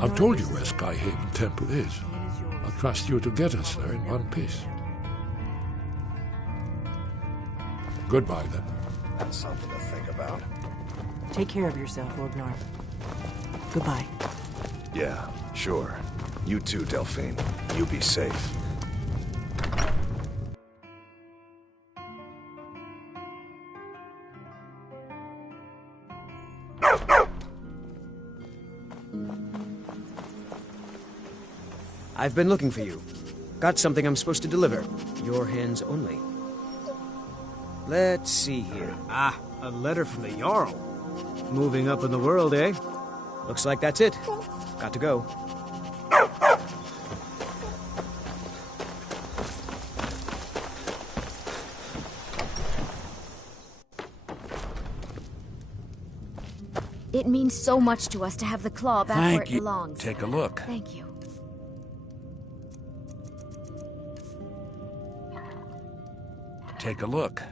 I've told you where Skyhaven Temple is. I trust you to get us there in one piece. Goodbye, then. That's something to think about. Take care of yourself, Orgnar. Goodbye. Yeah, sure. You too, Delphine. You be safe. I've been looking for you. Got something I'm supposed to deliver. Your hands only. Let's see here. Ah, a letter from the Jarl. Moving up in the world, eh? Looks like that's it. Got to go. It means so much to us to have the claw back where it belongs. Take a look. Thank you. Take a look.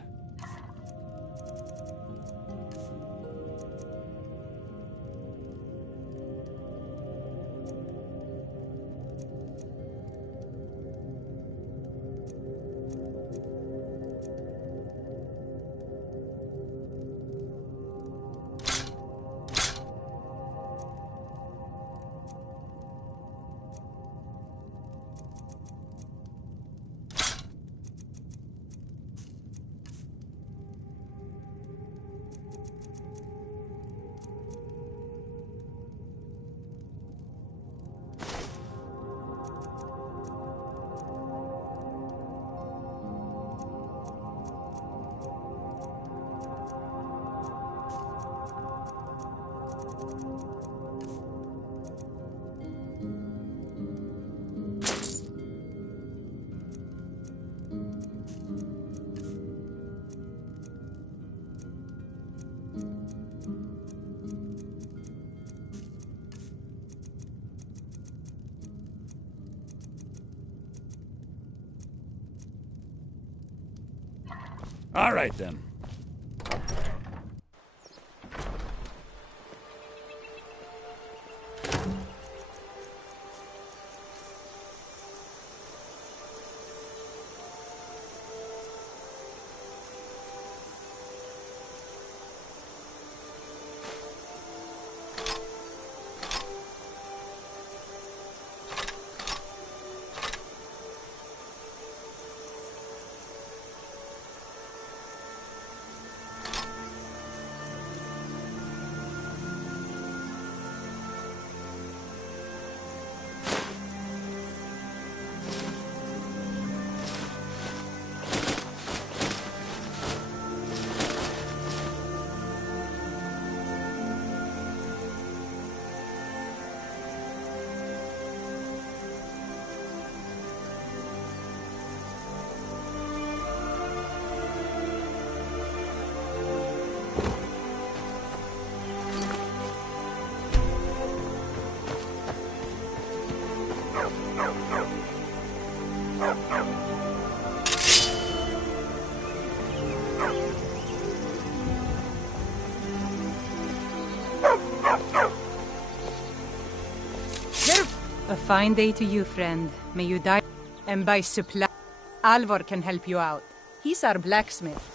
All right, then. A fine day to you, friend. May you die. And by supply, Alvor can help you out. He's our blacksmith.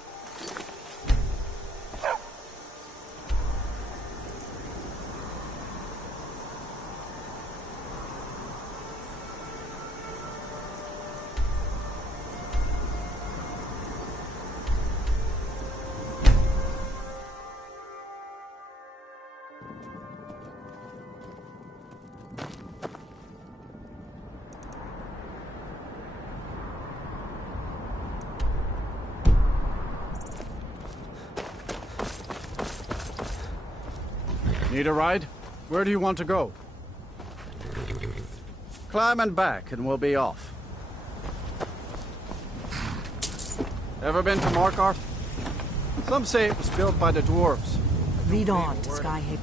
Need a ride? Where do you want to go? Climb and back and we'll be off. Ever been to Markarth? Some say it was built by the dwarves. Lead on to Skyhaven.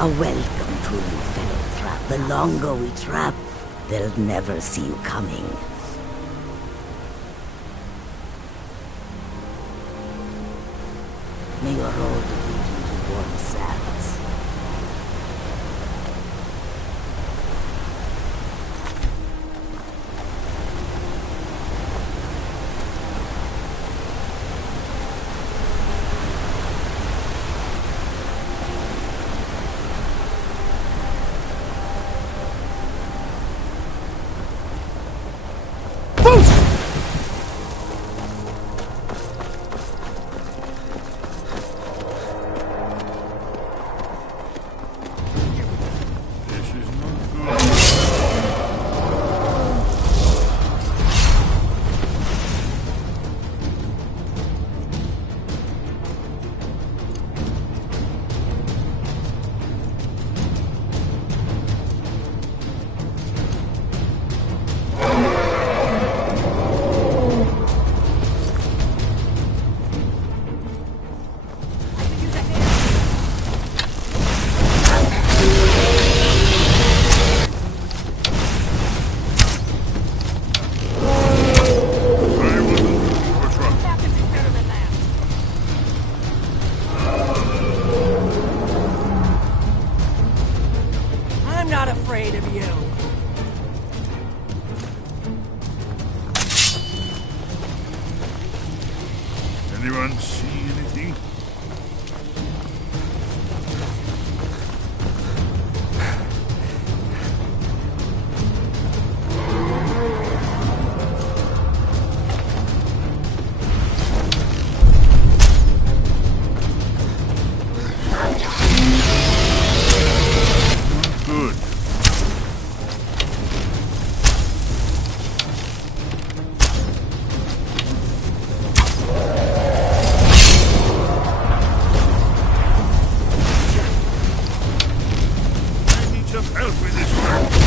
A welcome to you, fellow trap. The longer we trap, they'll never see you coming. May your road lead you to warm sands. Anyone see anything? Good. Help with this one.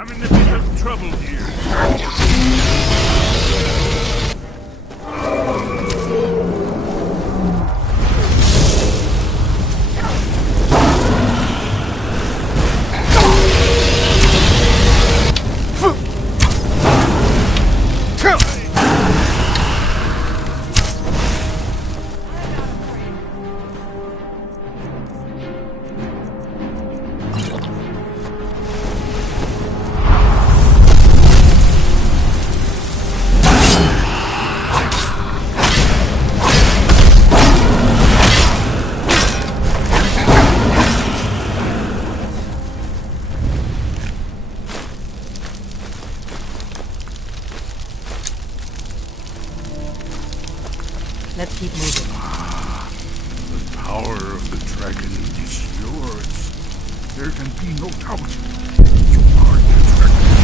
I'm in a bit of trouble here. dragon is yours. There can be no doubt. You are the dragon.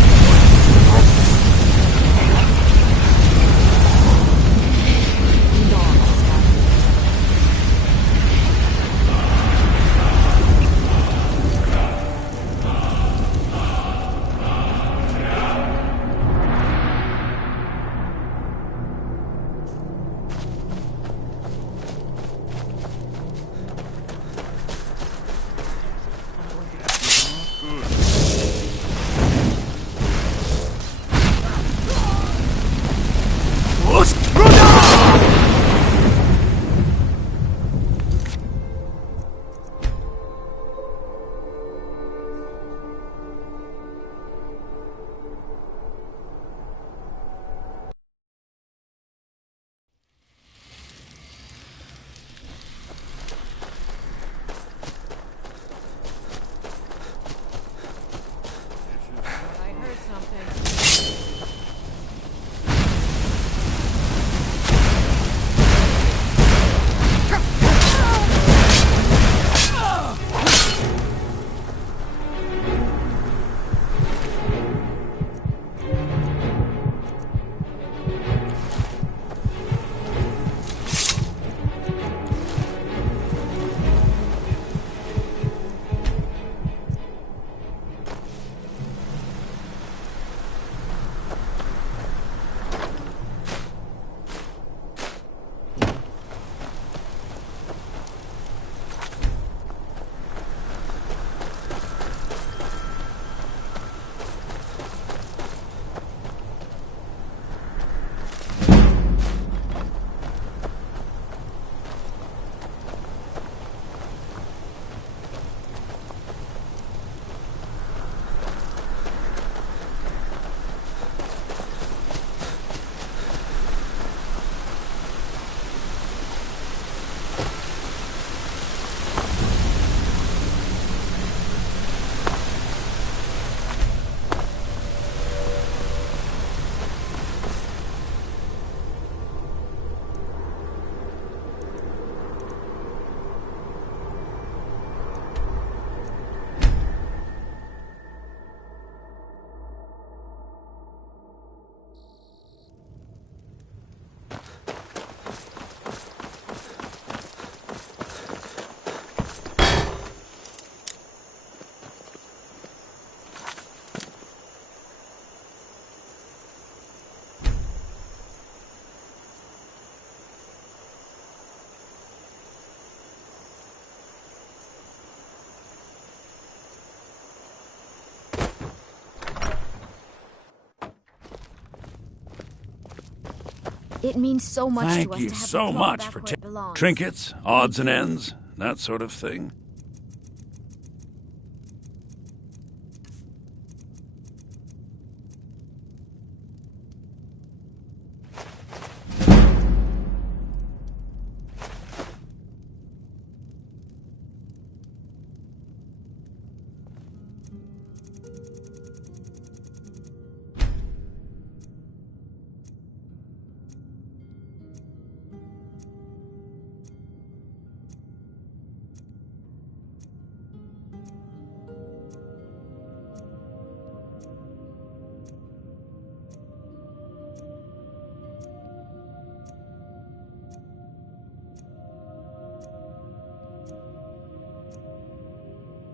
It means so much to Thank us you to have so the claw much back for where it belongs. trinkets, odds and ends, that sort of thing.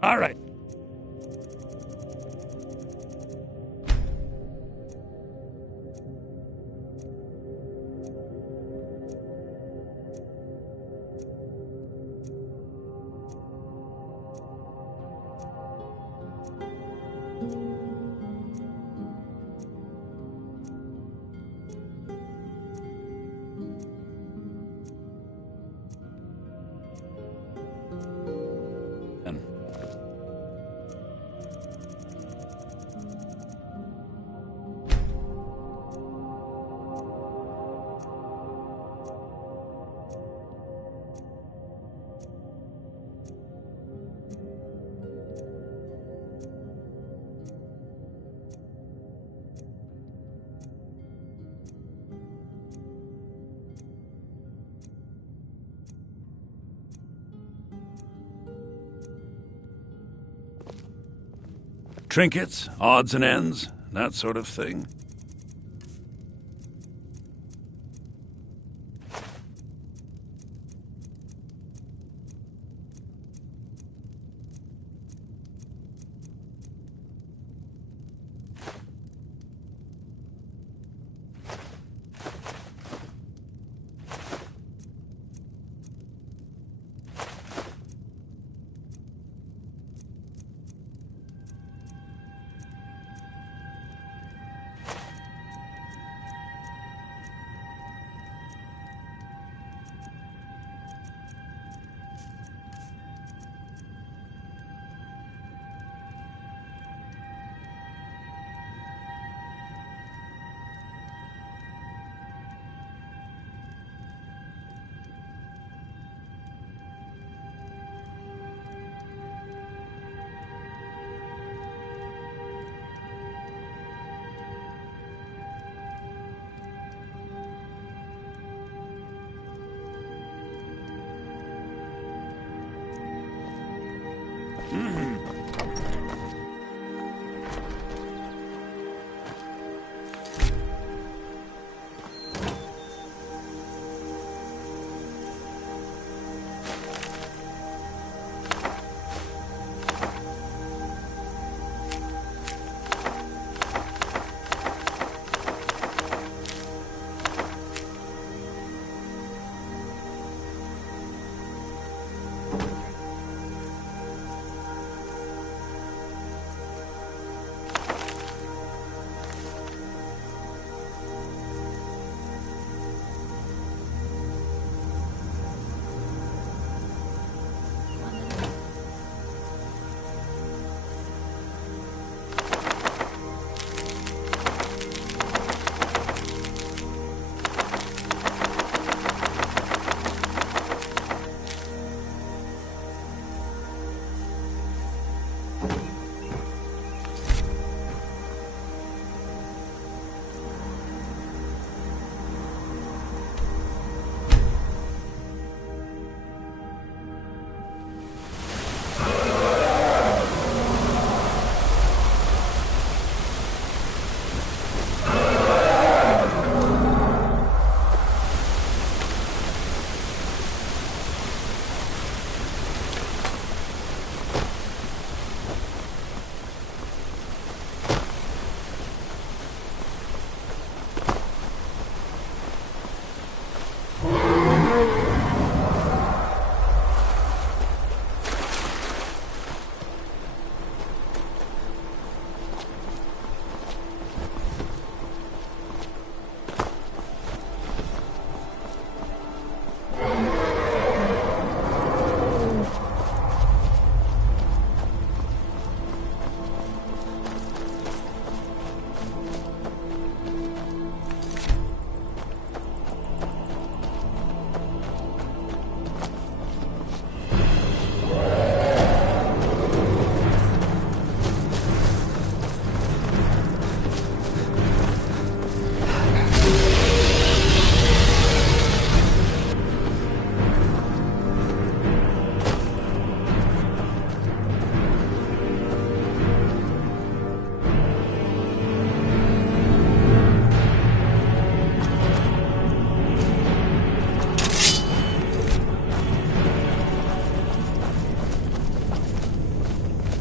All right. Trinkets, odds and ends, that sort of thing.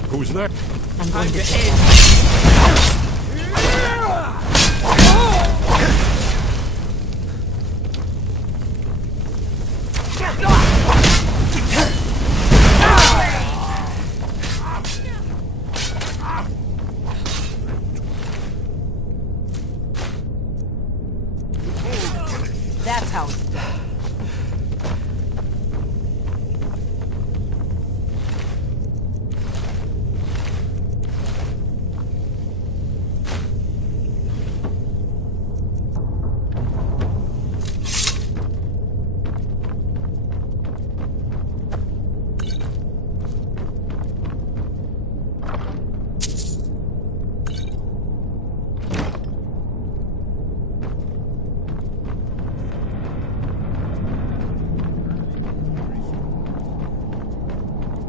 Who's there? I'm going to end. That's how it's done.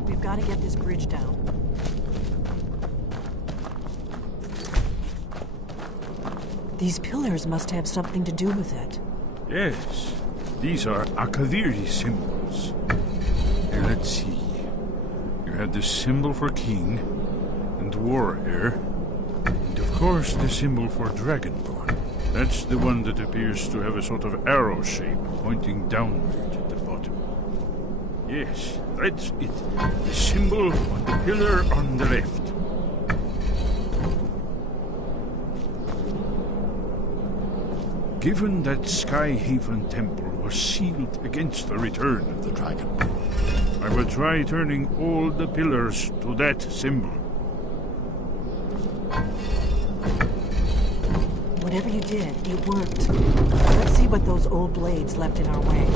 We've got to get this bridge down. These pillars must have something to do with it. Yes, these are Akaviri symbols. Here, let's see. You have the symbol for king and warrior, and of course the symbol for dragonborn. That's the one that appears to have a sort of arrow shape pointing downward at the bottom. Yes, that's it. The symbol on the pillar on the left. Given that Skyhaven Temple was sealed against the return of the dragon, I will try turning all the pillars to that symbol. Whatever you did, it worked. Let's see what those old blades left in our way.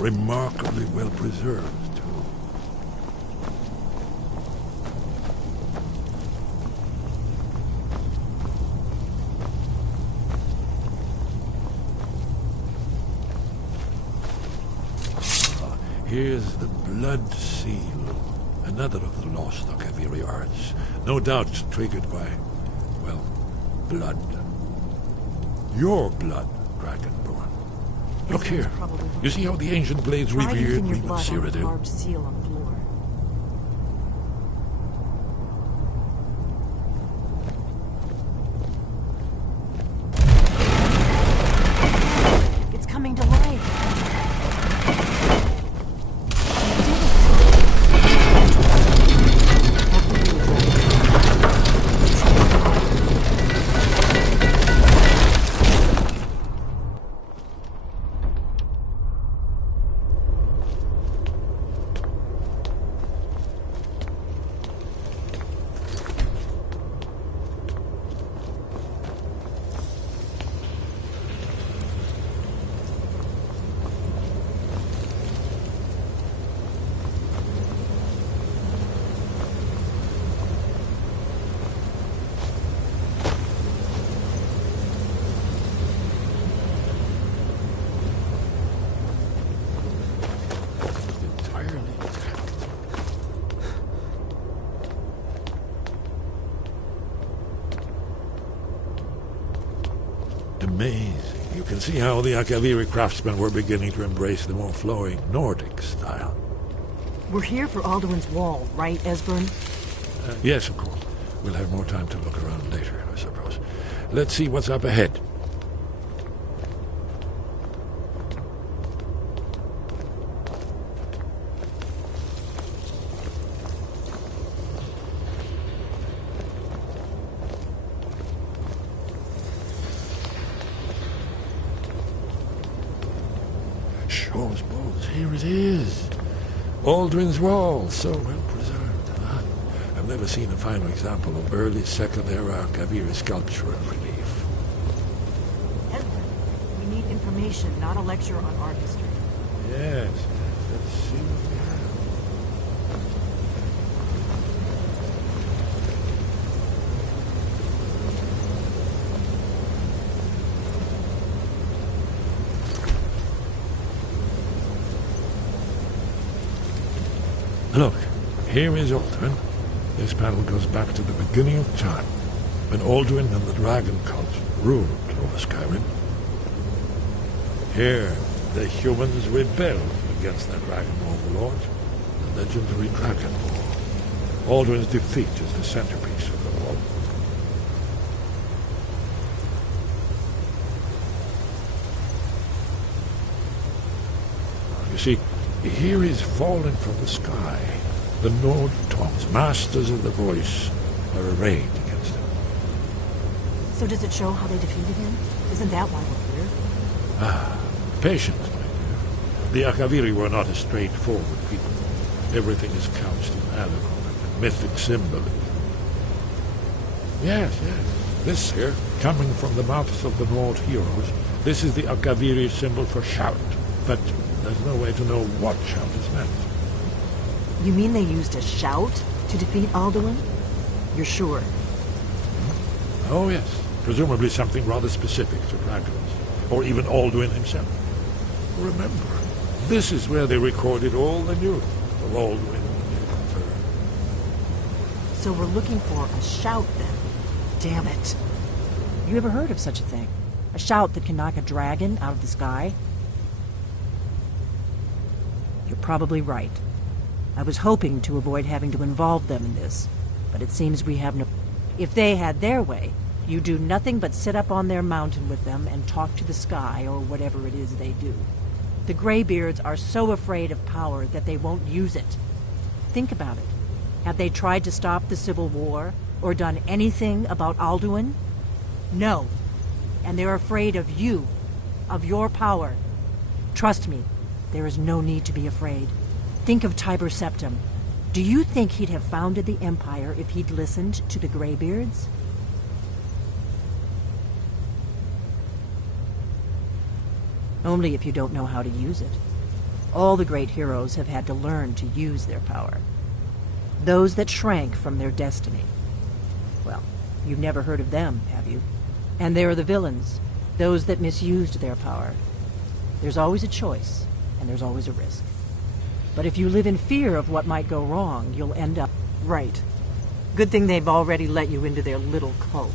Remarkably well preserved, too. Here's the blood seal, another of the lost Akaviri arts. No doubt triggered by, well, blood. Your blood, Dragonborn. Look here. You see how the ancient blades revered Reman Cyrodiil? Carved seal on the floor. It's coming to life. Amazing. You can see how the Akaviri craftsmen were beginning to embrace the more flowing Nordic style. We're here for Alduin's Wall, right, Esbern? Yes, of course. We'll have more time to look around later, I suppose. Let's see what's up ahead. Shaw's bones, here it is. Aldrin's Wall, so well preserved. I've never seen a finer example of early Second Era Kaviri sculpture and relief. Ezra, we need information, not a lecture on art history. Yes, let's see what we have. Look, here is Aldrin. This panel goes back to the beginning of time, when Aldrin and the Dragon Cult ruled over Skyrim. Here, the humans rebelled against their dragon overlord, the legendary Dragon War. Aldrin's defeat is the centerpiece of the wall. You see, here is fallen from the sky. The Nord Tongs, masters of the voice, are arrayed against him. So does it show how they defeated him? Isn't that why we're here? Ah, patience, my dear. The Akaviri were not a straightforward people. Everything is couched in allegory and mythic symbolism. Yes. This here, coming from the mouths of the Nord heroes, this is the Akaviri symbol for shout. But there's no way to know what shout is meant. You mean they used a shout to defeat Alduin? You're sure? Oh, yes. Presumably something rather specific to dragons, or even Alduin himself. Remember, this is where they recorded all the news of Alduin and the Emperor. So we're looking for a shout, then. Damn it. You ever heard of such a thing? A shout that can knock a dragon out of the sky? You're probably right. I was hoping to avoid having to involve them in this, but it seems we have no... If they had their way, you do nothing but sit up on their mountain with them and talk to the sky or whatever it is they do. The Greybeards are so afraid of power that they won't use it. Think about it. Have they tried to stop the Civil War or done anything about Alduin? No. And they're afraid of you, of your power. Trust me, there is no need to be afraid. Think of Tiber Septim. Do you think he'd have founded the Empire if he'd listened to the Greybeards? Only if you don't know how to use it. All the great heroes have had to learn to use their power. Those that shrank from their destiny. Well, you've never heard of them, have you? And there are the villains, those that misused their power. There's always a choice, and there's always a risk. But if you live in fear of what might go wrong, you'll end up... Right. Good thing they've already let you into their little cult.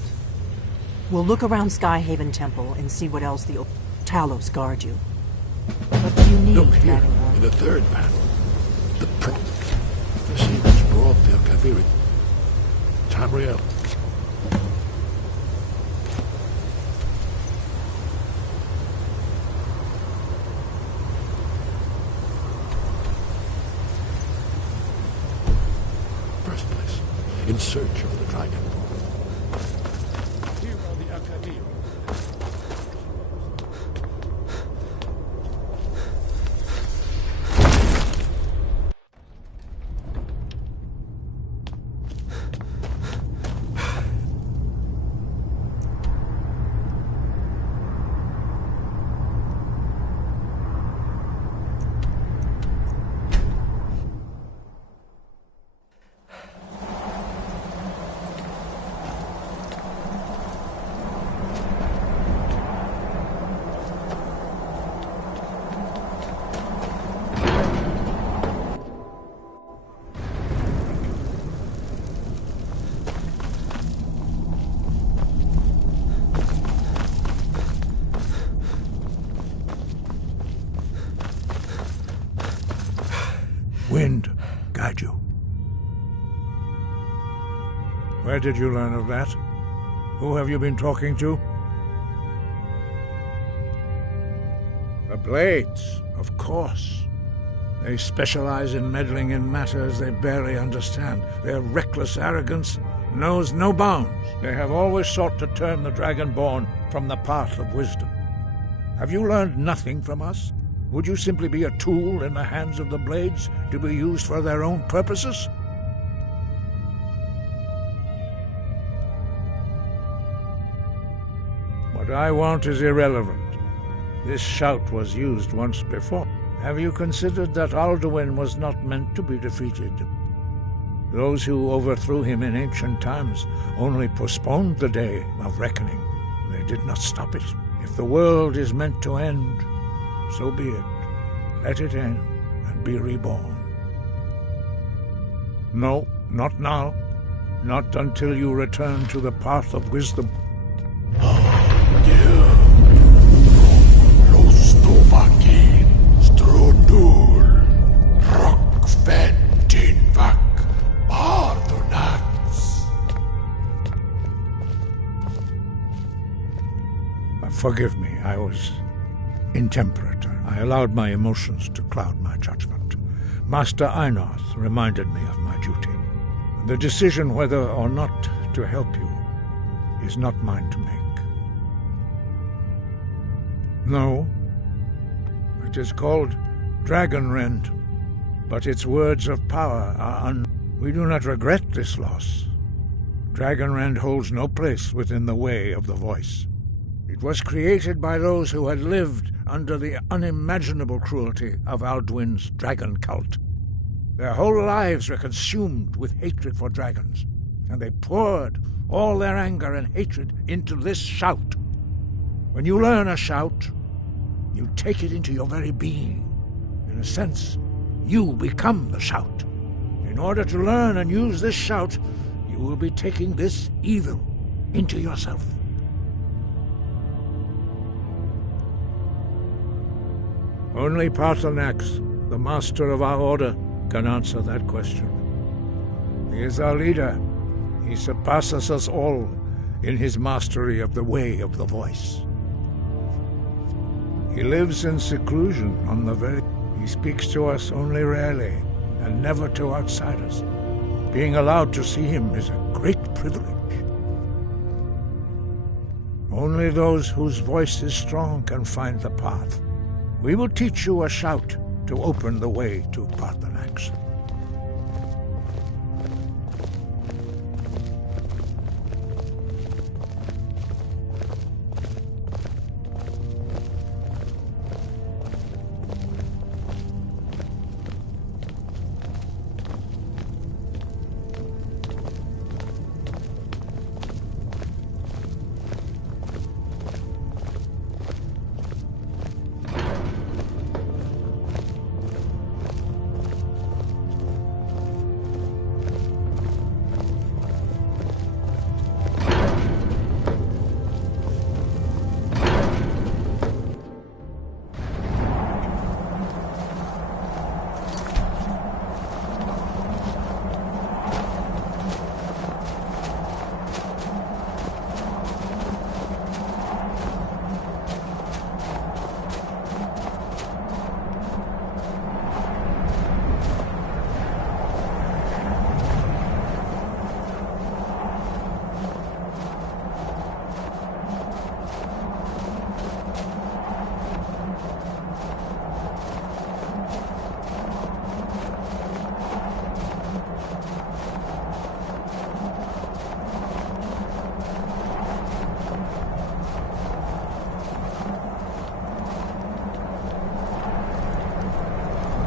We'll look around Skyhaven Temple and see what else the Talos guard you. What do you need, Look here, Dragonborn? in the third panel. The prompt. You see what's brought the Akaviri. Tamriel. First place, in search of the Dragonborn. Here are the Akaviri. Wind guide you. Where did you learn of that? Who have you been talking to? The Blades, of course. They specialize in meddling in matters they barely understand. Their reckless arrogance knows no bounds. They have always sought to turn the Dragonborn from the path of wisdom. Have you learned nothing from us? Would you simply be a tool in the hands of the Blades to be used for their own purposes? What I want is irrelevant. This shout was used once before. Have you considered that Alduin was not meant to be defeated? Those who overthrew him in ancient times only postponed the day of reckoning. They did not stop it. If the world is meant to end, so be it. Let it end and be reborn. No, not now. Not until you return to the path of wisdom. Forgive me, I was intemperate. I allowed my emotions to cloud my judgment. Master Einarth reminded me of my duty. The decision whether or not to help you is not mine to make. No, it is called Dragonrend, but its words of power are We do not regret this loss. Dragonrend holds no place within the way of the voice. It was created by those who had lived under the unimaginable cruelty of Alduin's dragon cult. Their whole lives were consumed with hatred for dragons, and they poured all their anger and hatred into this shout. When you learn a shout, you take it into your very being. In a sense, you become the shout. In order to learn and use this shout, you will be taking this evil into yourself. Only Paarthurnax, the master of our order, can answer that question. He is our leader. He surpasses us all in his mastery of the way of the voice. He lives in seclusion on the very... He speaks to us only rarely, and never to outsiders. Being allowed to see him is a great privilege. Only those whose voice is strong can find the path. We will teach you a shout to open the way to Paarthurnax.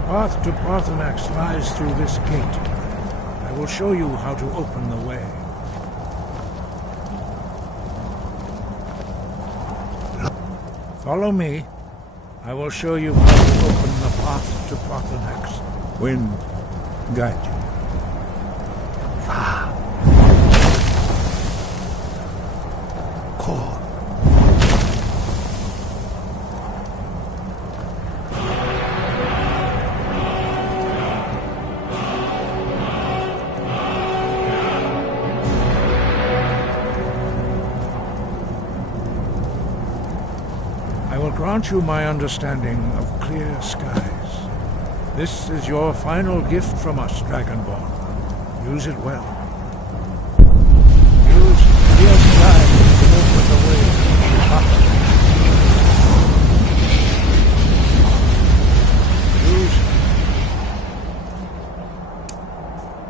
The path to Paarthurnax lies through this gate. I will show you how to open the way. Follow me. I will show you how to open the path to Paarthurnax. Wind, guide you. Core. grant you my understanding of clear skies. This is your final gift from us, Dragonborn. Use it well. Use clear skies to open the way to possibility.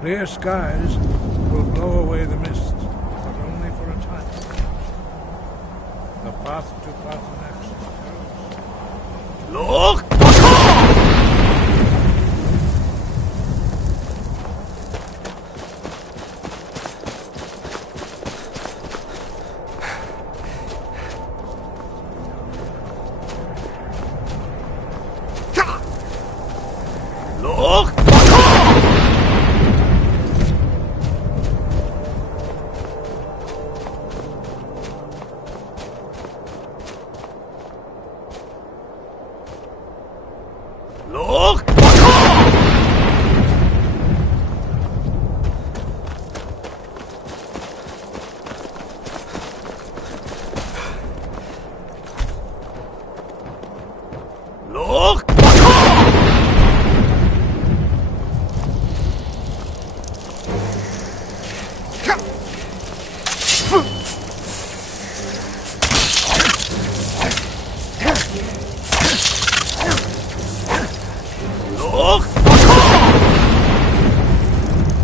Clear skies will blow away the mist, but only for a time. The path to Pathanax is closed. Look! Look! Look! Look!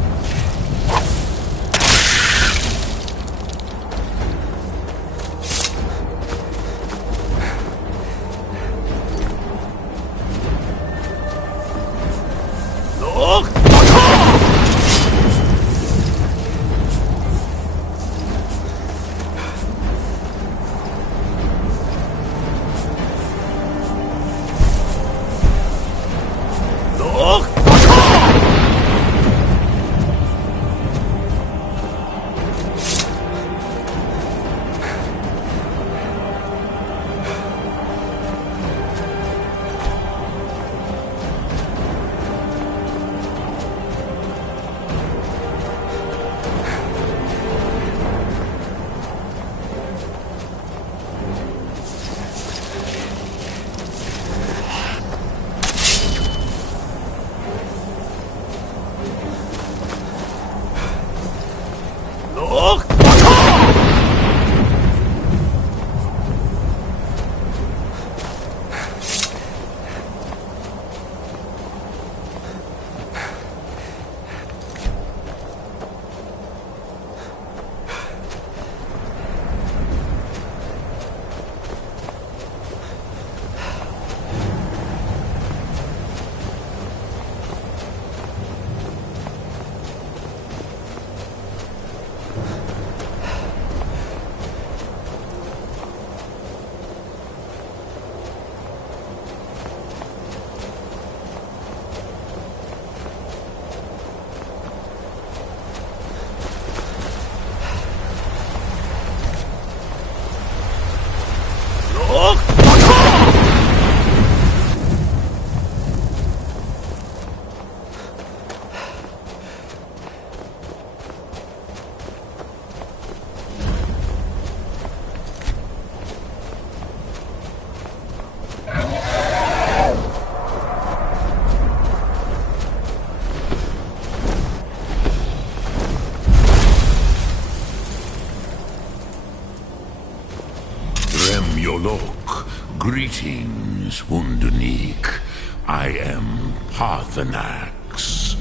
Yolok, greetings, Wundunik. I am Pathanax.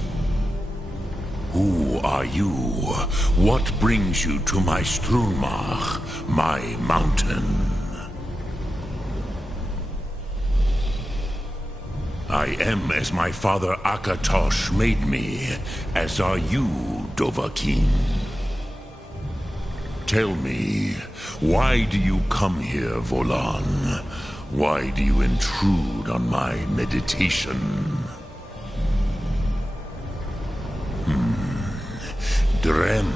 Who are you? What brings you to my Strunmach, my mountain? I am as my father Akatosh made me, as are you, Dovahkiin. Tell me, why do you come here, Volan? Why do you intrude on my meditation? Drem,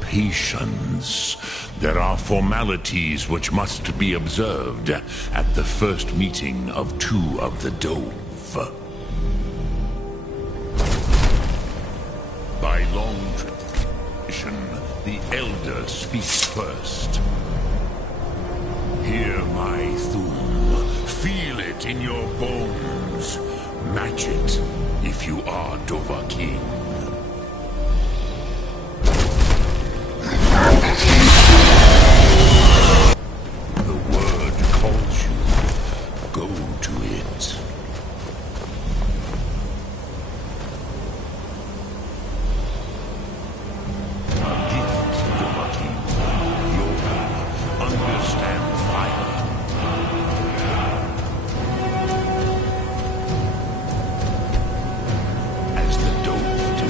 patience. There are formalities which must be observed at the first meeting of two of the Dove. By long tradition, the Elder speaks first. Hear my Thum. Feel it in your bones. Match it if you are Dovahkiin. The word calls you. Go to it. A gift, Dovahkiin. You understand fire. As the Dove do.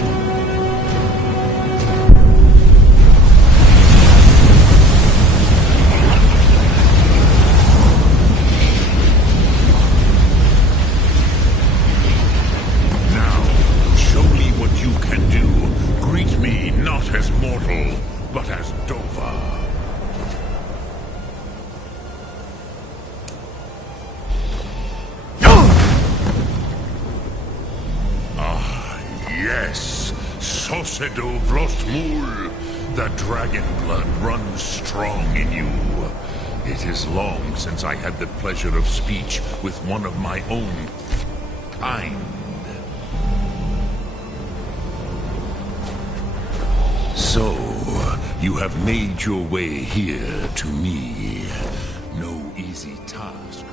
Now, show me what you can do. Greet me not as mortal, but as Dova. Yes, Sosedo Vlostmul. The dragon blood runs strong in you. It is long since I had the pleasure of speech with one of my own kind. So, you have made your way here to me. No easy task.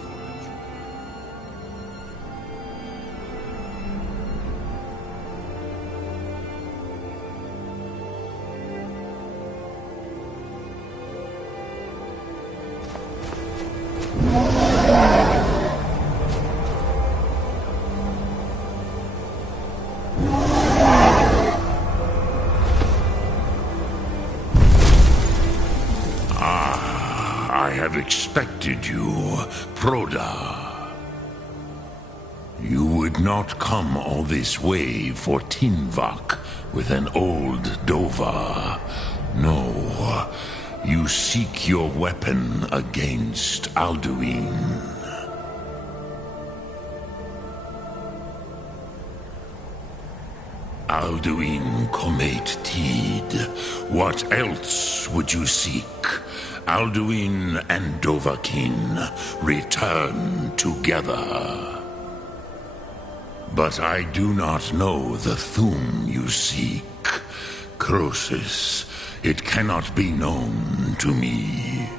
I have expected you, Proda. You would not come all this way for Tinvak with an old Dova. No, you seek your weapon against Alduin. Alduin Comet Tid. What else would you seek? Alduin and Dovahkiin return together. But I do not know the Thum you seek. Croesus, it cannot be known to me.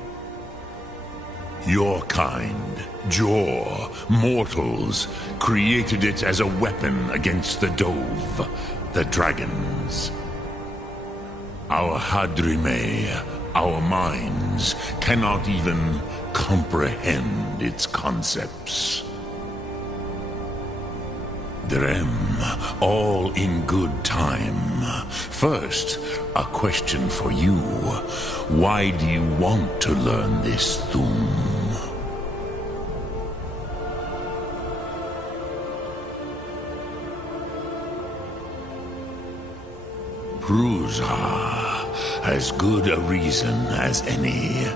Your kind, Jor, mortals, created it as a weapon against the Dove, the dragons. Our Hadrime, our minds, cannot even comprehend its concepts. Drem, all in good time. First, a question for you. Why do you want to learn this Thum? Prusa. As good a reason as any.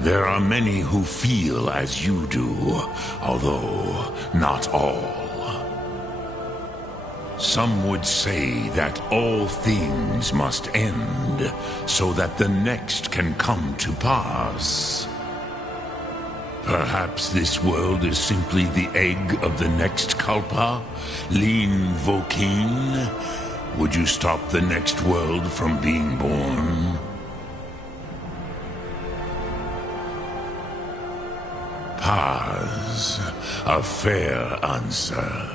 There are many who feel as you do, although not all. Some would say that all things must end, so that the next can come to pass. Perhaps this world is simply the egg of the next Kalpa, Lin Vokin. Would you stop the next world from being born? Paz, a fair answer.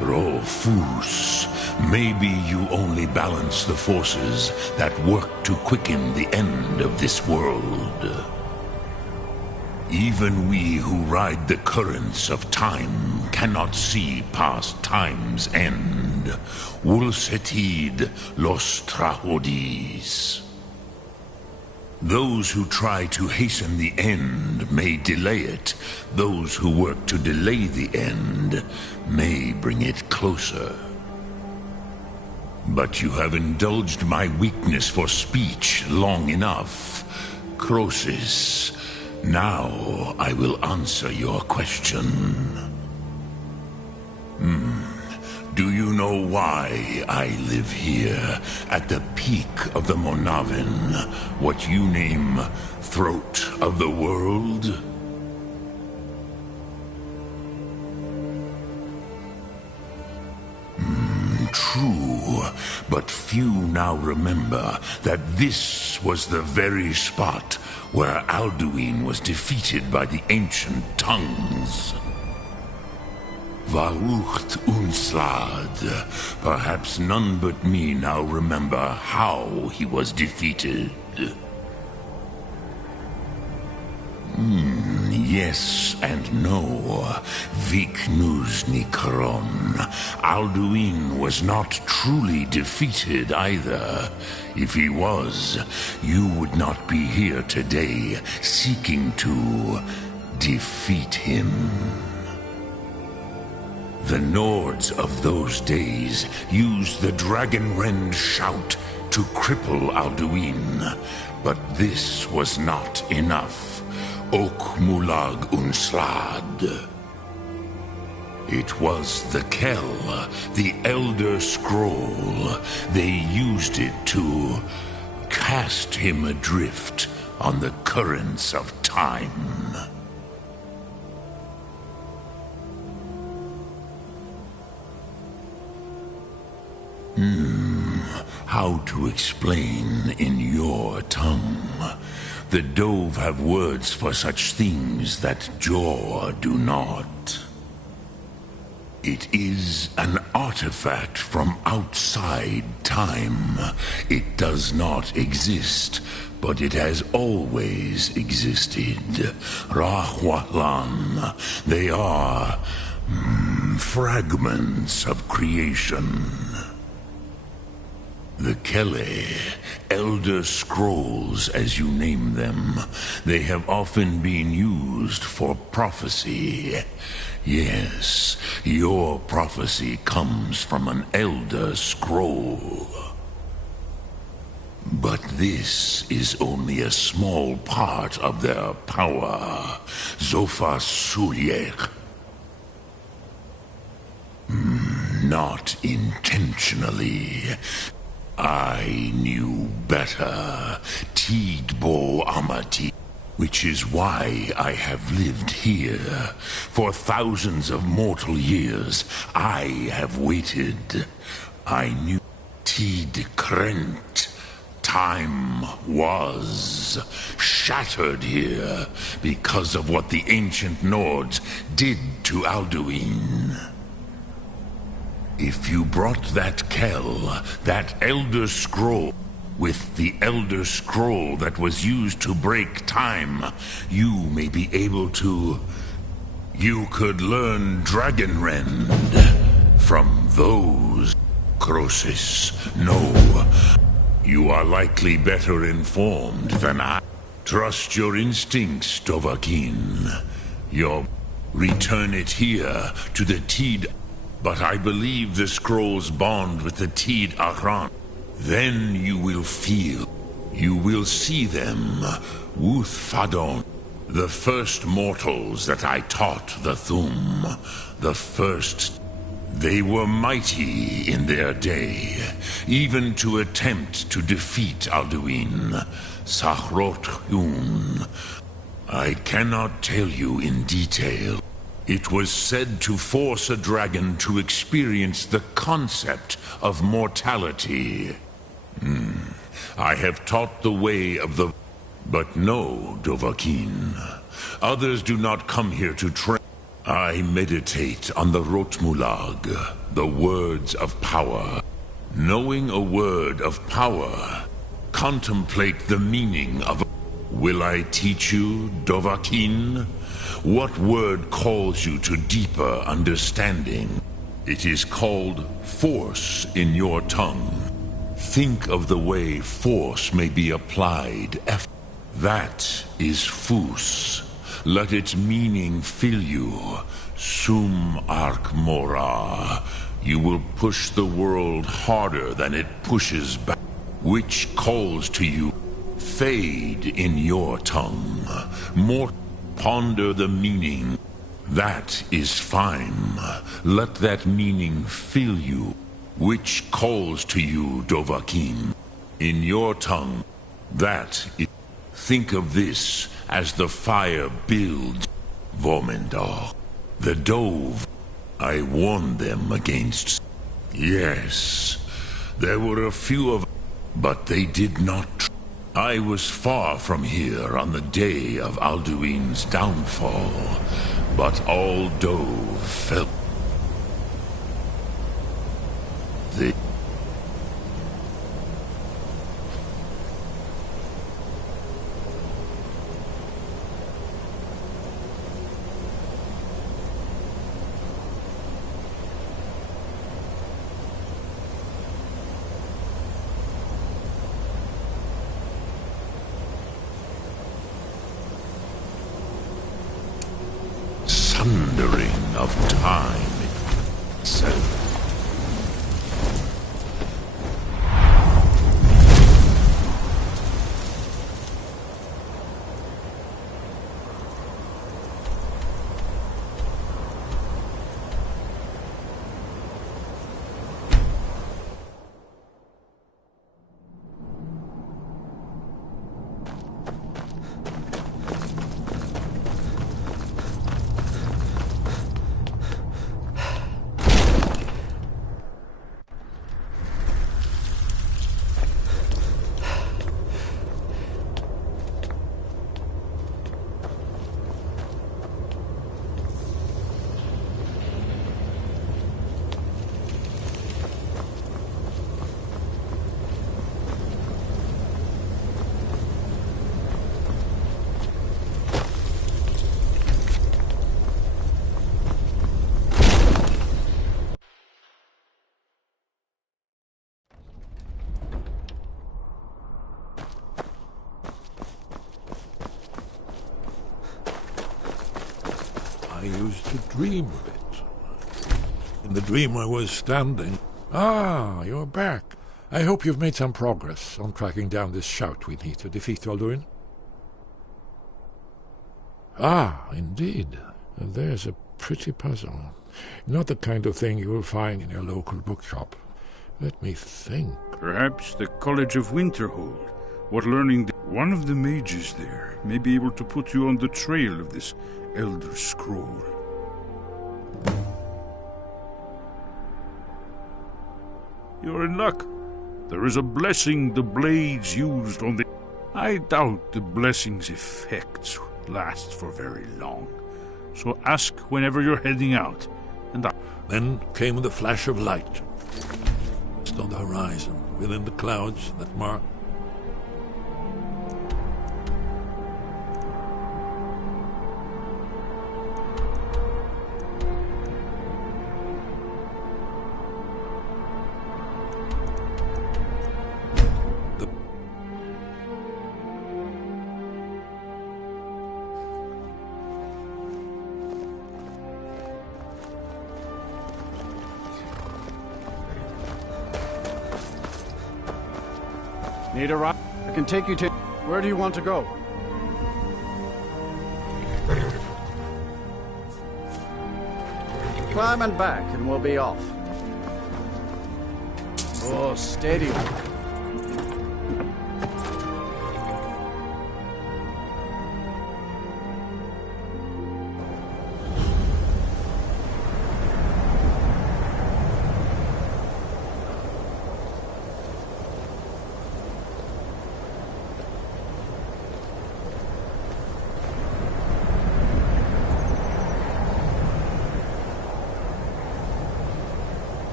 Rofus, maybe you only balance the forces that work to quicken the end of this world. Even we who ride the currents of time cannot see past time's end. Wulsetid los trahodis. Those who try to hasten the end may delay it. Those who work to delay the end may bring it closer. But you have indulged my weakness for speech long enough. Croesus, now I will answer your question. Do you know why I live here, at the peak of the Monavin, what you name Throat of the World? true, but few now remember that this was the very spot where Alduin was defeated by the ancient tongues. Varucht Unslad. Perhaps none but me now remember how he was defeated. Yes and no. Vik Nuzny Karon. Alduin was not truly defeated either. If he was, you would not be here today seeking to defeat him. The Nords of those days used the Dragonrend shout to cripple Alduin, but this was not enough. Ok Mulag Unslad. It was the Kell, the Elder Scroll. They used it to cast him adrift on the currents of time. How to explain in your tongue? The Dove have words for such things that Jor do not. It is an artifact from outside time. It does not exist, but it has always existed. Rahwalan. They are fragments of creation. The Kele, Elder Scrolls as you name them, they have often been used for prophecy. Yes, your prophecy comes from an Elder Scroll. But this is only a small part of their power. Zofa Sulyek. Not intentionally. I knew better, Tidbo Amati, which is why I have lived here. For thousands of mortal years, I have waited. I knew Tid Krent. Time was shattered here because of what the ancient Nords did to Alduin. If you brought that Kell, that Elder Scroll, with the Elder Scroll that was used to break time, you may be able to... You could learn Dragonrend from those. Crosis, no. You are likely better informed than I. Trust your instincts, Dovahkiin. Return it here to the Tid... But I believe the scrolls bond with the Tid Ahran. Then you will feel. You will see them. Wuth Fadon. The first mortals that I taught the Thum. The first. They were mighty in their day. Even to attempt to defeat Alduin. Sahrot Hyun. I cannot tell you in detail. It was said to force a dragon to experience the concept of mortality. I have taught the way of the... But no, Dovahkiin. Others do not come here to train. I meditate on the Rotmulag, the words of power. Knowing a word of power, contemplate the meaning of... Will I teach you, Dovahkiin? What word calls you to deeper understanding? It is called force in your tongue. Think of the way force may be applied. That is Fus. Let its meaning fill you. Sum Ark Mora. You will push the world harder than it pushes back. Which calls to you. Fade in your tongue. More. Ponder the meaning. That is fine. Let that meaning fill you. Which calls to you, Dovahkiin. In your tongue, that is... Think of this as the fire builds. Vormendor. The Dove. I warned them against... Yes, there were a few of... but they did not. I was far from here on the day of Alduin's downfall, but all Dove felt... They... sundering of time itself. I used to dream of it. In the dream I was standing... Ah, you're back. I hope you've made some progress on tracking down this shout we need to defeat Alduin. Ah, indeed. There's a pretty puzzle. Not the kind of thing you will find in your local bookshop. Let me think. Perhaps the College of Winterhold. What learning... One of the mages there may be able to put you on the trail of this Elder Scroll. You're in luck. There is a blessing the blades used on the... I doubt the blessing's effects last for very long. So ask whenever you're heading out, and Then came the flash of light. Just on the horizon, within the clouds that mark... Need a ride? I can take you to... Where do you want to go? Climb and back, and we'll be off. Oh, steady.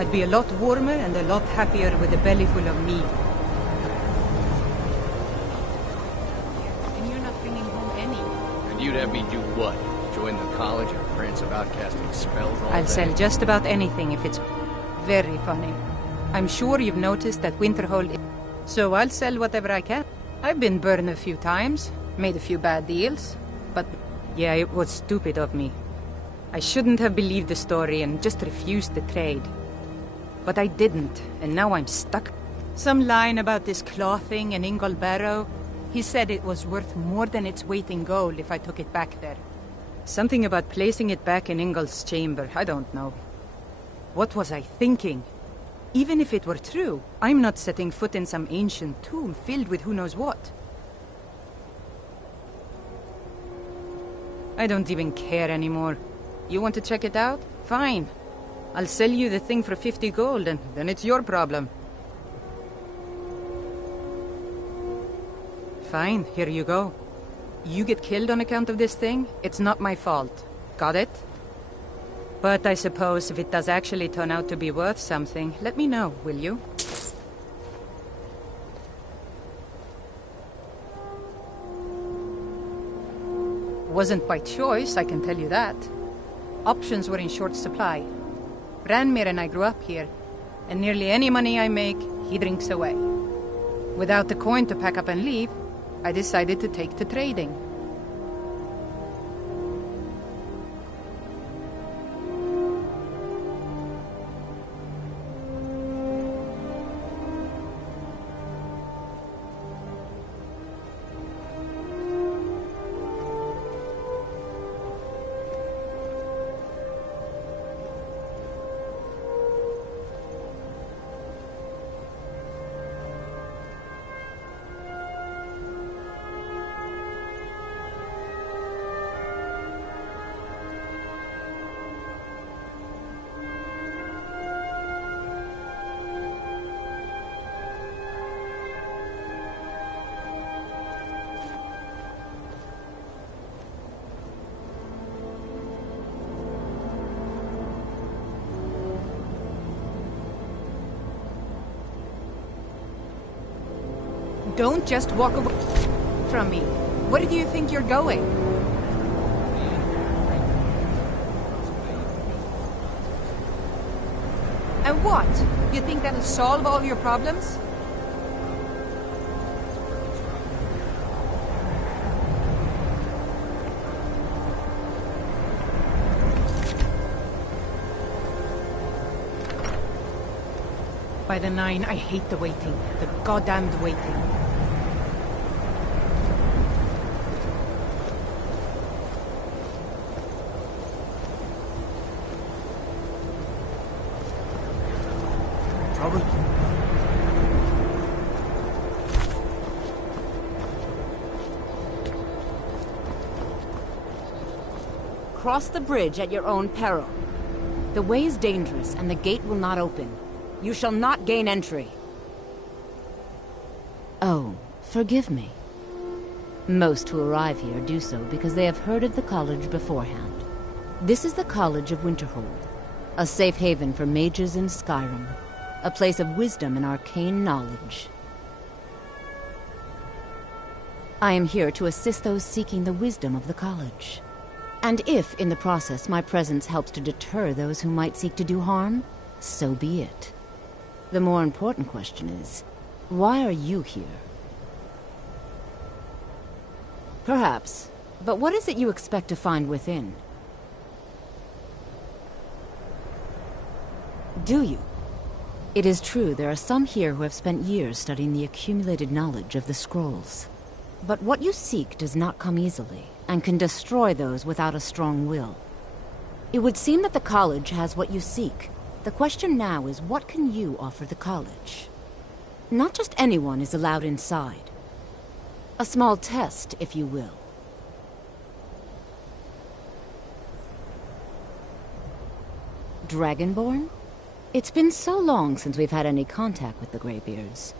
I'd be a lot warmer and a lot happier with a belly full of meat. And you're not bringing home any. And you'd have me do what? Join the college and prance about casting spells all day? I'll sell just about anything if it's very funny. I'm sure you've noticed that Winterhold is... So I'll sell whatever I can. I've been burned a few times, made a few bad deals, but yeah, it was stupid of me. I shouldn't have believed the story and just refused the trade. But I didn't, and now I'm stuck. Some line about this clothing in Ingol Barrow. He said it was worth more than its weight in gold if I took it back there. Something about placing it back in Ingol's chamber, I don't know. What was I thinking? Even if it were true, I'm not setting foot in some ancient tomb filled with who knows what. I don't even care anymore. You want to check it out? Fine. I'll sell you the thing for 50 gold, and then it's your problem. Fine, here you go. You get killed on account of this thing, it's not my fault. Got it? But I suppose if it does actually turn out to be worth something, let me know, will you? Wasn't by choice, I can tell you that. Options were in short supply. Ranmir and I grew up here, and nearly any money I make, he drinks away. Without the coin to pack up and leave, I decided to take to trading. Don't just walk away from me. Where do you think you're going? And what? You think that'll solve all your problems? By the 9, I hate the waiting. The goddamned waiting. Trouble? Cross the bridge at your own peril. The way is dangerous, and the gate will not open. You shall not gain entry. Oh, forgive me. Most who arrive here do so because they have heard of the college beforehand. This is the College of Winterhold, a safe haven for mages in Skyrim, a place of wisdom and arcane knowledge. I am here to assist those seeking the wisdom of the college. And if, in the process, my presence helps to deter those who might seek to do harm, so be it. The more important question is, why are you here? Perhaps, but what is it you expect to find within? Do you? It is true there are some here who have spent years studying the accumulated knowledge of the scrolls. But what you seek does not come easily, and can destroy those without a strong will. It would seem that the college has what you seek. The question now is, what can you offer the college? Not just anyone is allowed inside. A small test, if you will. Dragonborn? It's been so long since we've had any contact with the Greybeards.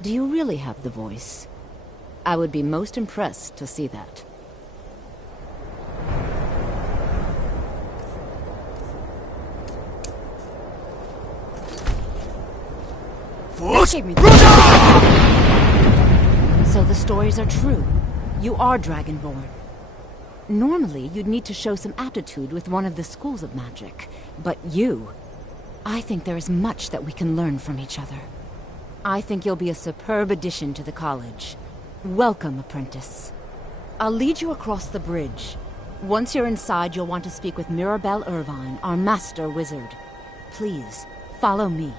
Do you really have the voice? I would be most impressed to see that. Save me. So the stories are true. You are Dragonborn. Normally, you'd need to show some aptitude with one of the schools of magic. But you... I think there is much that we can learn from each other. I think you'll be a superb addition to the college. Welcome, apprentice. I'll lead you across the bridge. Once you're inside, you'll want to speak with Mirabelle Irvine, our master wizard. Please, follow me.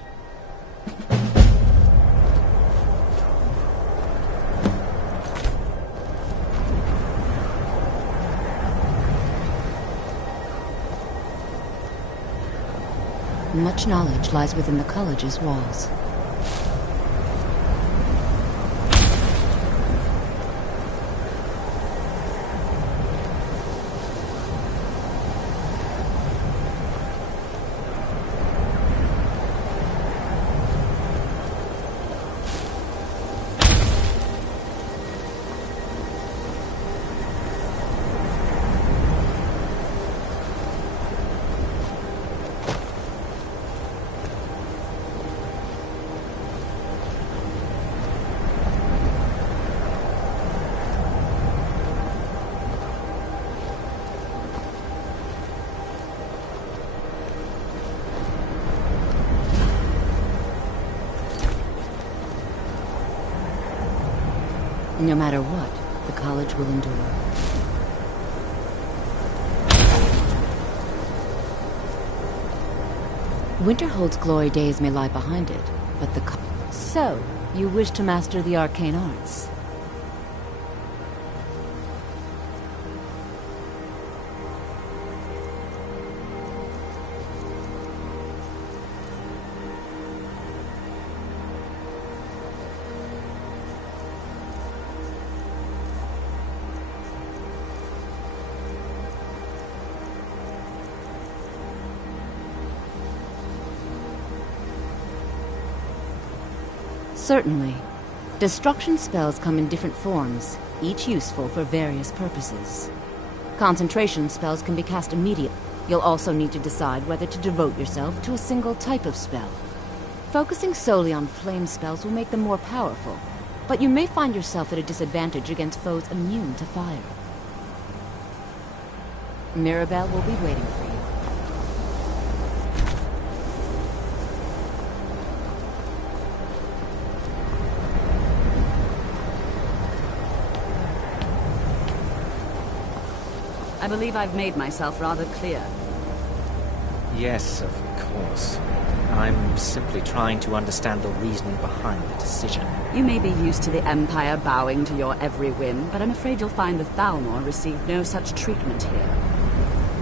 Much knowledge lies within the college's walls. No matter what, the college will endure. Winterhold's glory days may lie behind it, but the So, you wish to master the arcane arts? Certainly. Destruction spells come in different forms, each useful for various purposes. Concentration spells can be cast immediately. You'll also need to decide whether to devote yourself to a single type of spell. Focusing solely on flame spells will make them more powerful, but you may find yourself at a disadvantage against foes immune to fire. Mirabelle will be waiting for you. I believe I've made myself rather clear. Yes, of course. I'm simply trying to understand the reasoning behind the decision. You may be used to the Empire bowing to your every whim, but I'm afraid you'll find the Thalmor receive no such treatment here.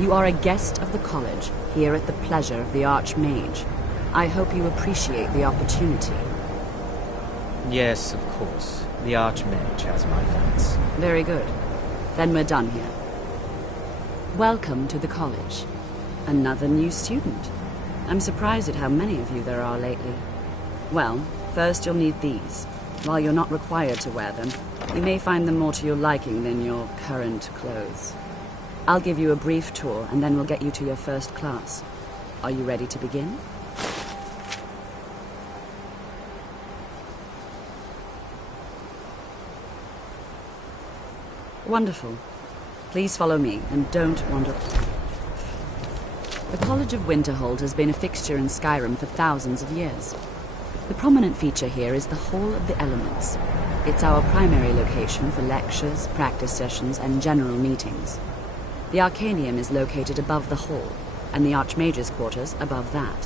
You are a guest of the college, here at the pleasure of the Archmage. I hope you appreciate the opportunity. Yes, of course. The Archmage has my thanks. Very good. Then we're done here. Welcome to the college. Another new student. I'm surprised at how many of you there are lately. Well, first you'll need these. While you're not required to wear them, you may find them more to your liking than your current clothes. I'll give you a brief tour, and then we'll get you to your first class. Are you ready to begin? Wonderful. Please follow me, and don't wander. The College of Winterhold has been a fixture in Skyrim for thousands of years. The prominent feature here is the Hall of the Elements. It's our primary location for lectures, practice sessions, and general meetings. The Arcanium is located above the hall, and the Archmage's quarters above that.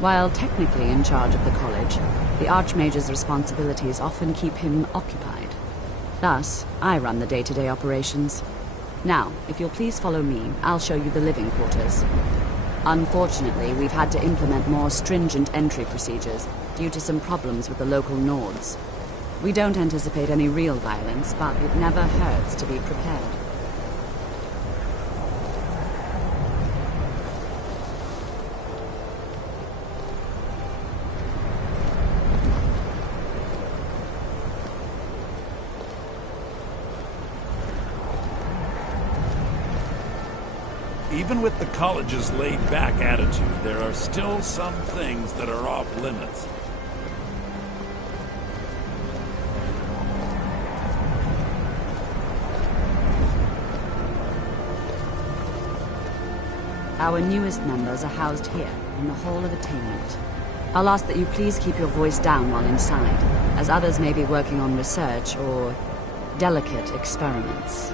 While technically in charge of the college, the Archmage's responsibilities often keep him occupied. Thus, I run the day-to-day operations. Now, if you'll please follow me, I'll show you the living quarters. Unfortunately, we've had to implement more stringent entry procedures due to some problems with the local Nords. We don't anticipate any real violence, but it never hurts to be prepared. Even with the college's laid-back attitude, there are still some things that are off-limits. Our newest members are housed here, in the Hall of Attainment. I'll ask that you please keep your voice down while inside, as others may be working on research or delicate experiments.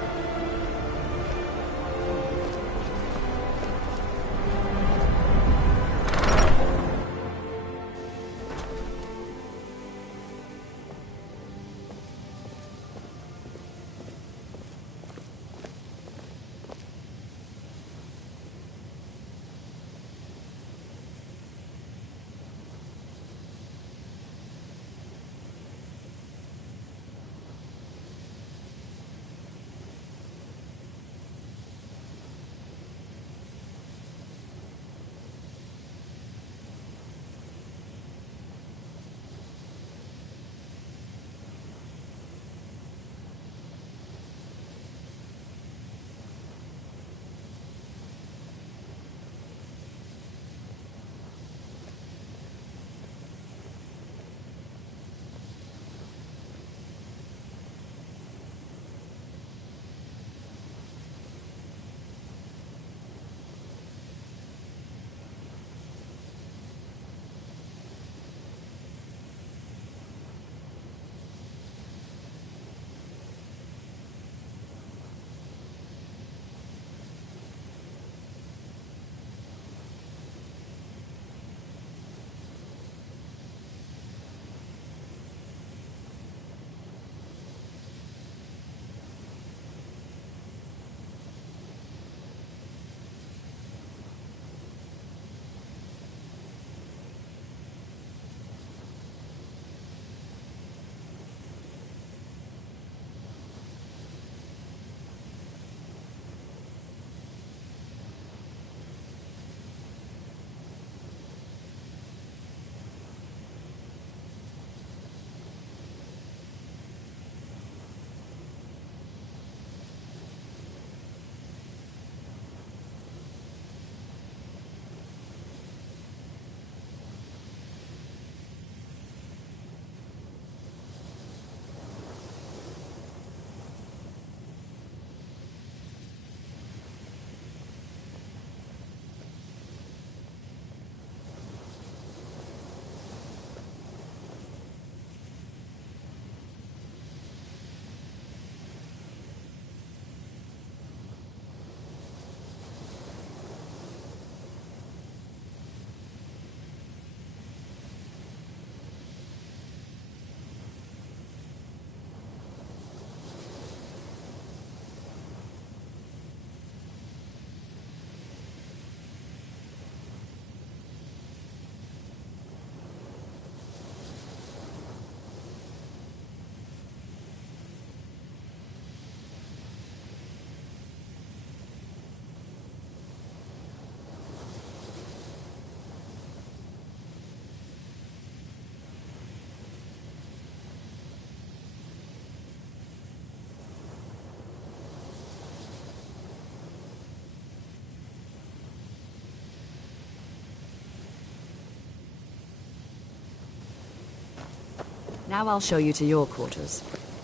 Now I'll show you to your quarters.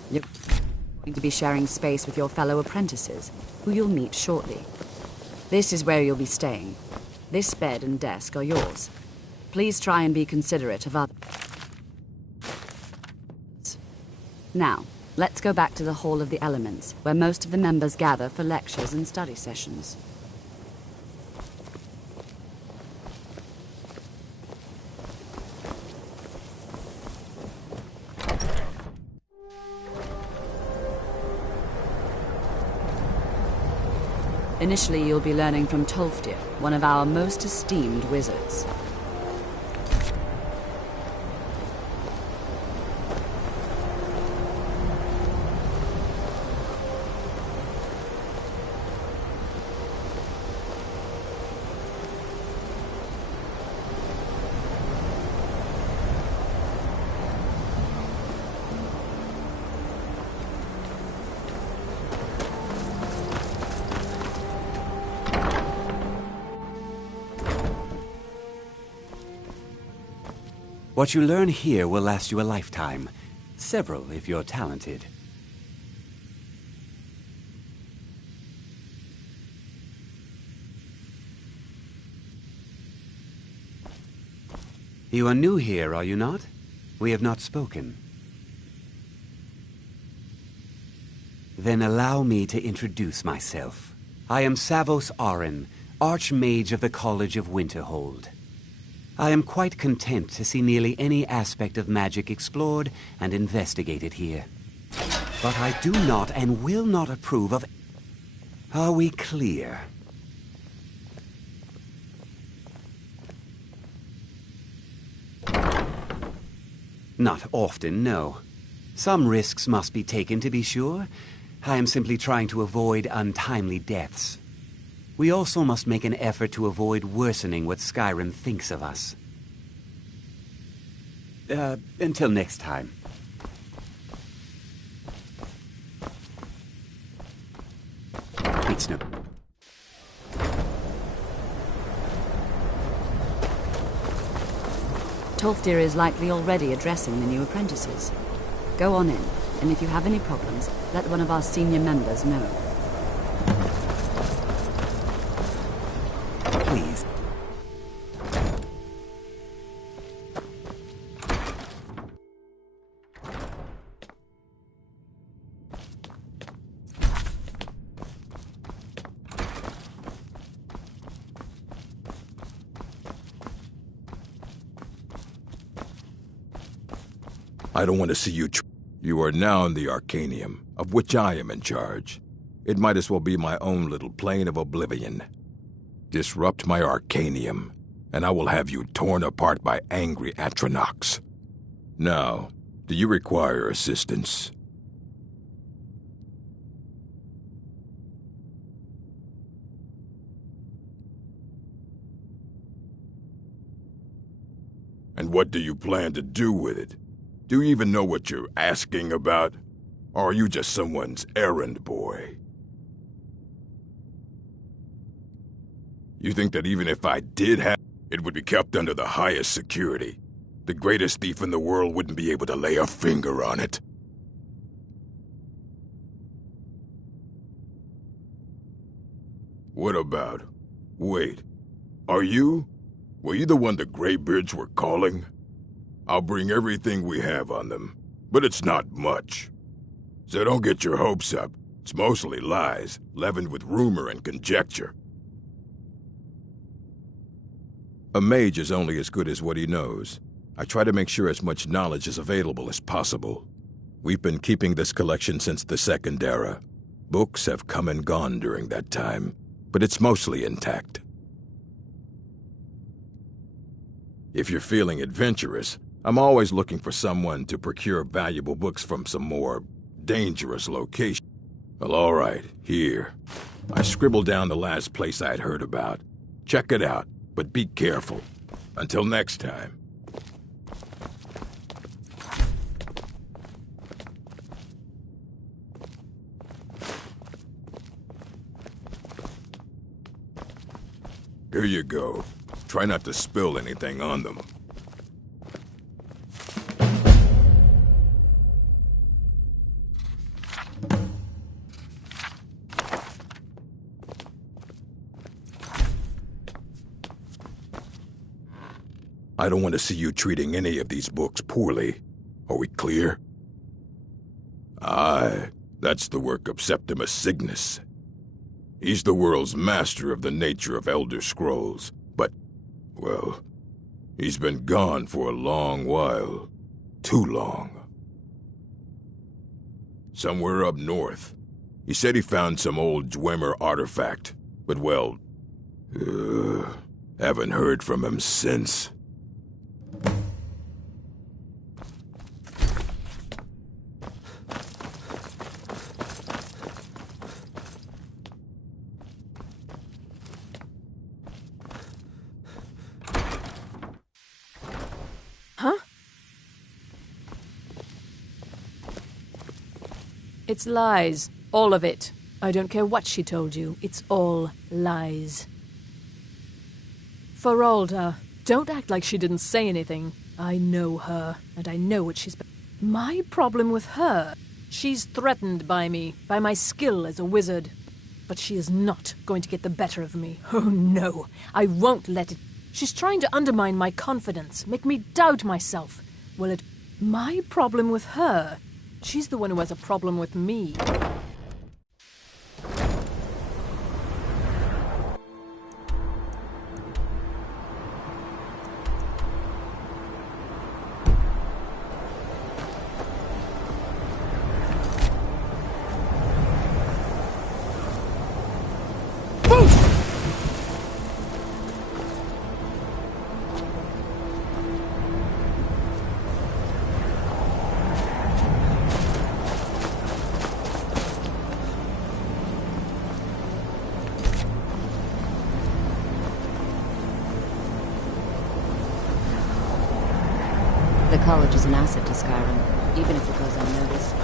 You're going to be sharing space with your fellow apprentices, who you'll meet shortly. This is where you'll be staying. This bed and desk are yours. Please try and be considerate of others. Now, let's go back to the Hall of the Elements, where most of the members gather for lectures and study sessions. Initially, you'll be learning from Tolfdir, one of our most esteemed wizards. What you learn here will last you a lifetime. Several, if you're talented. You are new here, are you not? We have not spoken. Then allow me to introduce myself. I am Savos Arin, Archmage of the College of Winterhold. I am quite content to see nearly any aspect of magic explored and investigated here. But I do not and will not approve of... Are we clear? Not often, no. Some risks must be taken, to be sure. I am simply trying to avoid untimely deaths. We also must make an effort to avoid worsening what Skyrim thinks of us. Until next time. It's no... Tolfdir is likely already addressing the new apprentices. Go on in, and if you have any problems, let one of our senior members know. Please. I don't want to see you You are now in the Arcanium, of which I am in charge. It might as well be my own little plane of oblivion. Disrupt my Arcanium, and I will have you torn apart by angry Atronachs. Now, do you require assistance? And what do you plan to do with it? Do you even know what you're asking about? Or are you just someone's errand boy? You think that even if I did have it would be kept under the highest security? The greatest thief in the world wouldn't be able to lay a finger on it. What about... Wait. Are you? Were you the one the Greybeards were calling? I'll bring everything we have on them, but it's not much. So don't get your hopes up. It's mostly lies, leavened with rumor and conjecture. A mage is only as good as what he knows. I try to make sure as much knowledge is available as possible. We've been keeping this collection since the Second Era. Books have come and gone during that time, but it's mostly intact. If you're feeling adventurous, I'm always looking for someone to procure valuable books from some more dangerous location. Well, all right, here. I scribbled down the last place I'd heard about. Check it out, but be careful. Until next time. Here you go. Try not to spill anything on them. I don't want to see you treating any of these books poorly. Are we clear? Aye, that's the work of Septimus Cygnus. He's the world's master of the nature of Elder Scrolls, but, well, he's been gone for a long while. Too long. Somewhere up north. He said he found some old Dwemer artifact, but, well, haven't heard from him since. Huh? It's lies. All of it. I don't care what she told you. It's all lies. Feralda, don't act like she didn't say anything. I know her, and I know what she's... My problem with her, she's threatened by me, by my skill as a wizard. But she is not going to get the better of me. Oh no, I won't let it... She's trying to undermine my confidence, make me doubt myself. Well, my problem with her. She's the one who has a problem with me. The college is an asset to Skyrim, even if it goes unnoticed.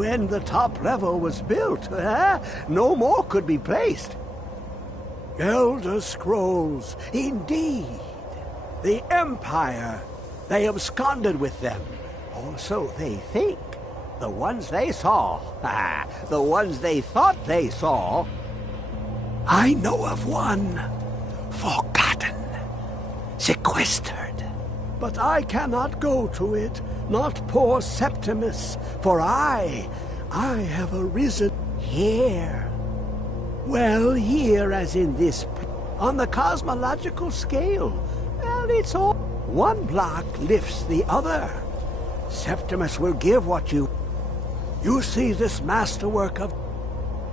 when the top level was built, no more could be placed. Elder Scrolls, indeed. The Empire, they absconded with them. Or so they think. The ones they saw, the ones they thought they saw. I know of one, forgotten, sequestered. But I cannot go to it, not poor Septimus, for I have arisen here. Well, here as in this, on the cosmological scale, well, it's all. One block lifts the other. Septimus will give what you see this masterwork of...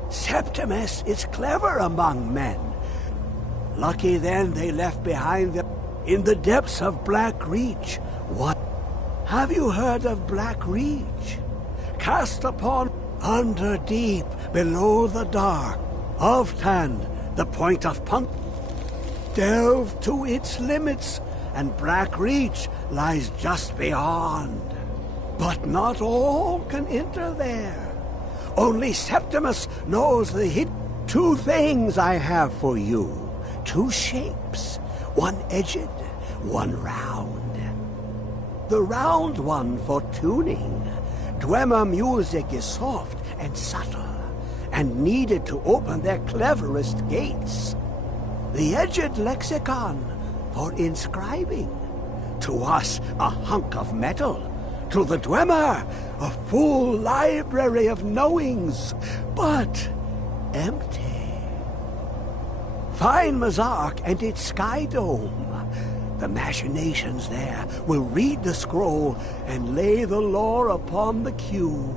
Septimus is clever among men. Lucky then they left behind them in the depths of Black Reach. What? Have you heard of Black Reach? Cast upon under deep, below the dark. Of-Tand, the point of punt. Delve to its limits, and Black Reach lies just beyond. But not all can enter there. Only Septimus knows the hidden. 2 things I have for you. 2 shapes. One edged, one round. The round one for tuning. Dwemer music is soft and subtle, and needed to open their cleverest gates. The edged lexicon for inscribing. To us, a hunk of metal. To the Dwemer, a full library of knowings, but empty. Find Mazark and its sky dome. The machinations there will read the scroll and lay the lore upon the cube.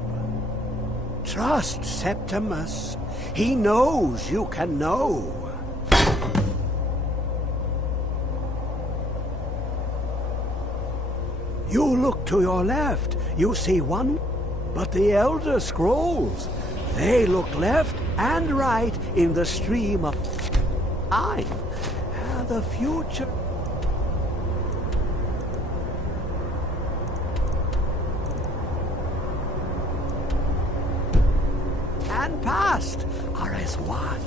Trust Septimus. He knows you can know. You look to your left, you see one, but the Elder Scrolls, they look left and right in the stream of time. The future. And past are as one.